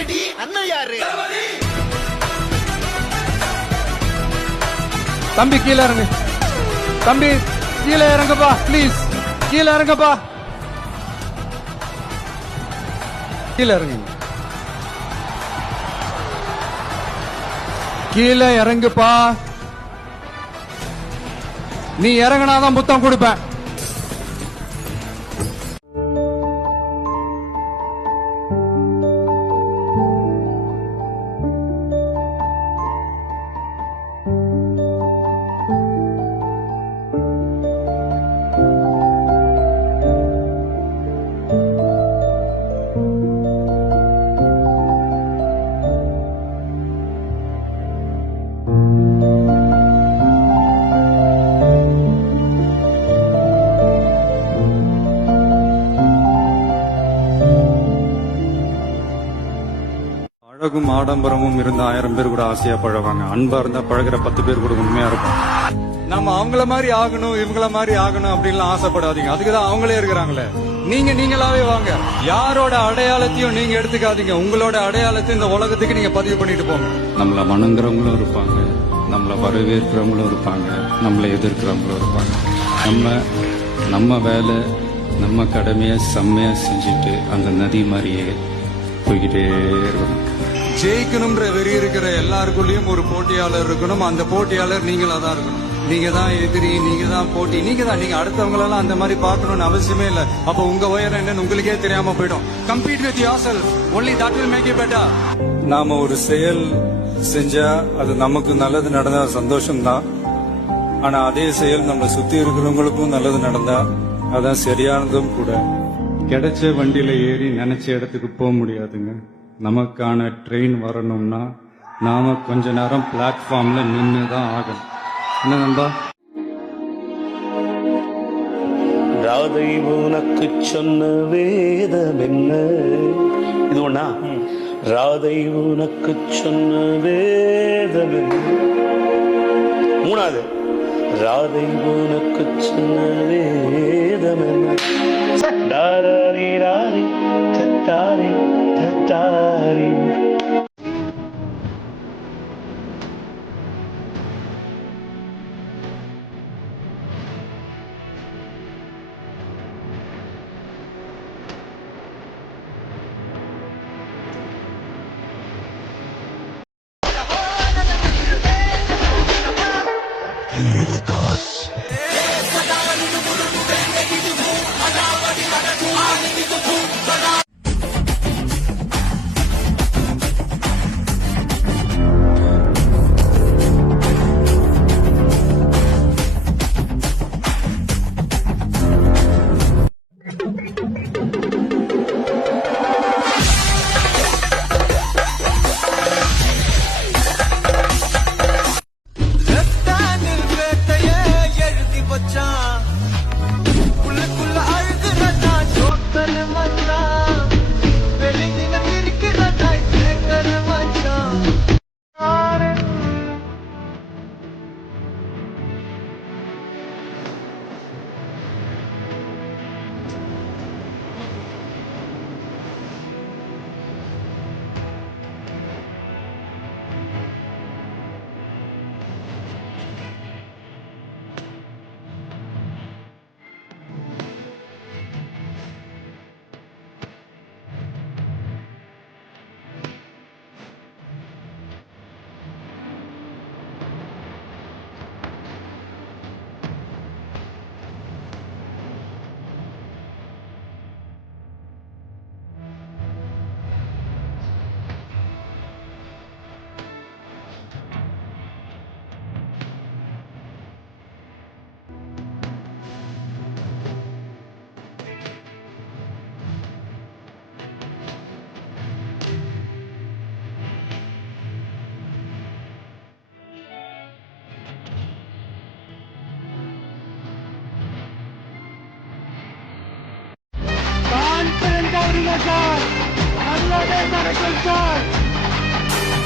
யாருடி அண்ணன் யாரு? தம்பி கீழே இறங்கு, தம்பி கீழே இறங்குப்பா, பிளீஸ் கீழே இறங்குப்பா, கீழே இறங்கு, கீழே இறங்குப்பா. நீ இறங்கினாதான் புத்தம் கொடுப்பேன். அழகும் ஆடம்பரமும் இருந்த 1000 பேர் கூட ஆசையா பழகுவாங்க. அன்பா இருந்தா பழகிற 10 பேர் கூட உண்மையா இருக்கும். நம்ம அவங்கள மாதிரி ஆகணும், இவங்கள மாதிரி ஆகணும் அப்படின்லாம் ஆசைப்படாதீங்க. அதுக்குதான் அவங்களே இருக்கிறாங்களே. நீங்களாவே வாங்க. யாரோட அடையாளத்தையும் நீங்க எடுத்துக்காதீங்க. உங்களோட அடையாளத்தை இந்த உலகத்துக்கு நீங்க பதிவு பண்ணிட்டு போங்க. நம்மள வணங்குறவங்களும் இருப்பாங்க, நம்மள வரவேற்கிறவங்களும் இருப்பாங்க, நம்மளை எதிர்க்கிறவங்களும் இருப்பாங்க. நம்ம வேலை, நம்ம கடமையை செம்மையா செஞ்சுட்டு அந்த நதி மாதிரியே போய்கிட்டே இருக்கணும். ஜெயிக்கணும்ன்ற வெறி இருக்கிற எல்லாருக்குள்ளயும் ஒரு போட்டியாளர் இருக்கணும். அந்த போட்டியாளர் நீங்களா தான் இருக்கணும். நீங்க தான் எதிரி, நீங்க தான் போட்டி, நீங்க அடுத்தவங்களெல்லாம் அந்த மாதிரி பார்க்கணும்னு அவசியமே இல்லை. அப்ப உங்க உயரம் என்னன்னு உங்களுக்கே தெரியாம போயிடும். Compete with yourself, only that will make you better. நாம ஒரு செயல் செஞ்சா அது நமக்கு நல்லது நடந்தா சந்தோஷம்தான். ஆனா அதே செயல் நம்ம சுத்தி இருக்கிறவங்களுக்கும் நல்லது நடந்தா அதான் சரியானதும் கூட. கிடைச்ச வண்டியில ஏறி நினைச்ச இடத்துக்கு போக முடியாதுங்க. நமக்கான ட்ரெயின் வரணும்னா நாம கொஞ்ச நேரம் பிளாட்ஃபார்ம்ல நின்று தான் ஆகணும். என்ன நண்பா? ராதை உனக்கு சொன்ன வேதம் என்ன? இது ஒண்ணா? ராதை உனக்கு சொன்ன வேதம் என்ன? மூணாவது, ராதை உனக்கு சொன்ன வேதம் என்ன? டாரரி ராரி தட்டாரி தட்டாரி.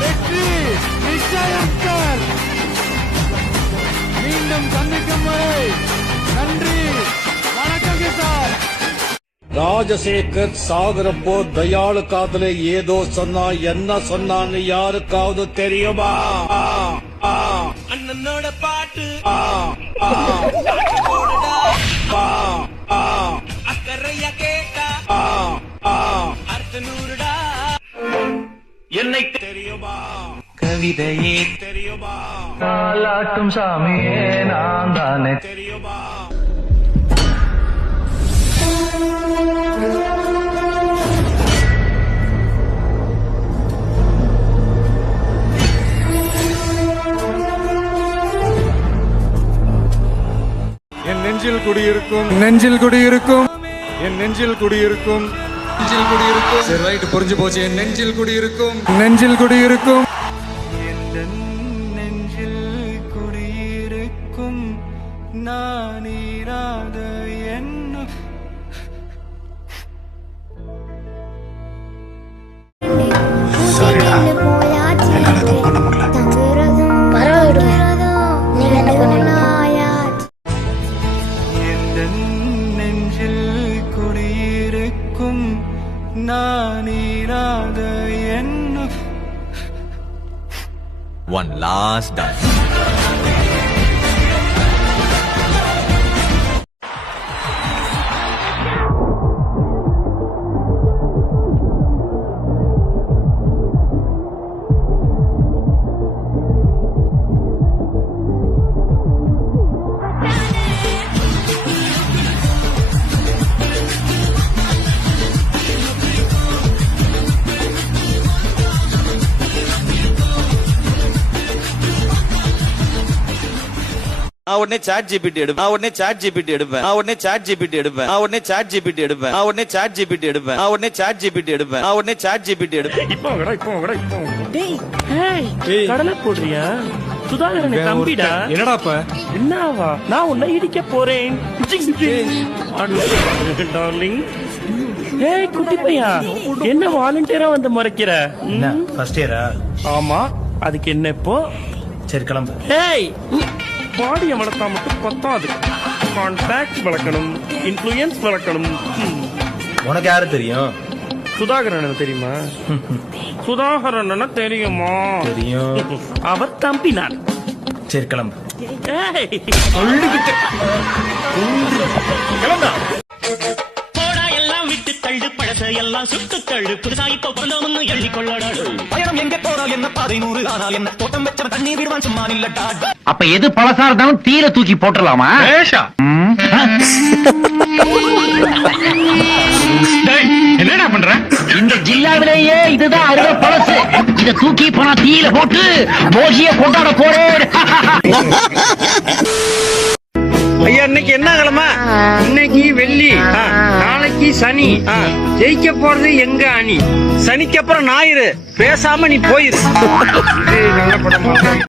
வெற்றி நிச்சயம் சார். மீண்டும் சந்திக்கும் வரை நன்றி, வணக்கம் சார். ராஜசேகர் சாகுறப்போ தயாளு காதுல ஏதோ சொன்னா, என்ன சொன்னான்னு யாருக்காவது தெரியுமா? அண்ணனோட பாட்டு அக்கறையா கேட்டா அர்த்த நூறுடா. என்னை தெரியுமா? கவிதையே தெரியுமா? தாலாட்டும் சாமியே நான் தானே. தெரியுமா? என் நெஞ்சில் குடியிருக்கும், நெஞ்சில் குடியிருக்கும், என் நெஞ்சில் குடியிருக்கும், நெஞ்சில் குடியிருக்கும். சரி, ரைட், புரிஞ்சு போச்சு. என் நெஞ்சில் குடியிருக்கும், நெஞ்சில் குடியிருக்கும், நெஞ்சில் குடியிருக்கும் நான் இராத என்ன. நெஞ்சில் குடியிருக்கும் நான் இராத என்ன. One last dance. நான் உடனே சாட் ஜிபிடி எடுப்பேன், நான் உடனே சாட் ஜிபிடி எடுப்பேன், நான் உடனே சாட் ஜிபிடி எடுப்பேன், நான் உடனே சாட் ஜிபிடி எடுப்பேன், நான் உடனே சாட் ஜிபிடி எடுப்பேன், நான் உடனே சாட் ஜிபிடி எடுப்பேன், நான் உடனே சாட் ஜிபிடி எடுப்பேன். கடலை போடுறியா? சுதாகரனை தம்பிடா. என்னடாப்ப? என்னவா? நான் உன்னை இடிக்க போறேன். டார்லிங். ஏய் குட்டி பையா, என்ன வாலண்டியரா வந்து மறைக்கிற? ஃபர்ஸ்ட் இயரா? ஆமா, அதுக்கு என்ன இப்போ? சரி கிளம்பு. ஏய், பாடியை வளர்த்தா மட்டும் பத்தாது. கான்டாக்ட் வளர்க்கணும், இன்ஃப்ளூயன்ஸ் வளர்க்கணும். உனக்கு யாரு தெரியும்? சுதாகரன் தெரியுமா? சுதாகரன் தெரியுமா? தெரியும். அவர் தம்பி நான். சரி கிளம்பு. ஏய், போடா எல்லாம் விட்டு தள்ளு, பழச எல்லாம் சுட்டு தள்ளு, புதுசா இப்போ பிறந்தோம்னு எள்ளி கொள்ளடாடு. பயணம் எங்க போறோம் என்ன பாதை 100 ஆனால் என்ன தோட்டம் வச்சவன் தண்ணி விடுவான் சும்மா இல்லட்டா. அப்ப எது பழசா இருந்தாலும் தீர தூக்கி போட்டுடலாமா? என்னடா பண்ற? இந்த ஜில்லாவிலேயே இதுதான் அறுவ பழசு. இத தூக்கி போனா தீயில போட்டு போகிய கொண்டாட போறேன். ஐயா, இன்னைக்கு என்ன கிழமை? இன்னைக்கு வெள்ளி, நாளைக்கு சனி. ஜெயிக்க போறது எங்க அணி? சனிக்கு அப்புறம் ஞாயிறு. பேசாம நீ போயிரு. நல்ல படமா